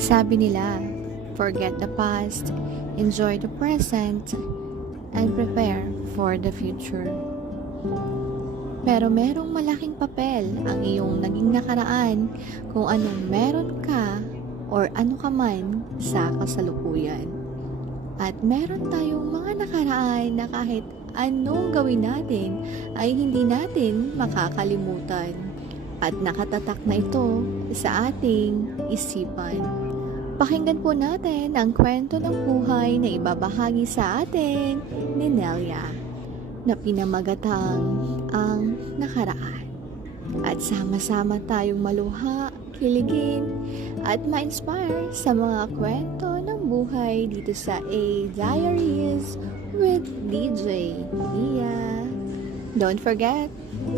Sabi nila, forget the past, enjoy the present, and prepare for the future. Pero merong malaking papel ang iyong naging nakaraan kung anong meron ka or ano ka man sa kasalukuyan. At meron tayong mga nakaraan na kahit anong gawin natin ay hindi natin makakalimutan. At nakatatak na ito sa ating isipan. Pakinggan po natin ang kwento ng buhay na ibabahagi sa atin ni Nelia na pinamagatang ang nakaraan. At sama-sama tayong maluha, kiligin at ma-inspire sa mga kwento ng buhay dito sa A Diaries with DJ Nia. Don't forget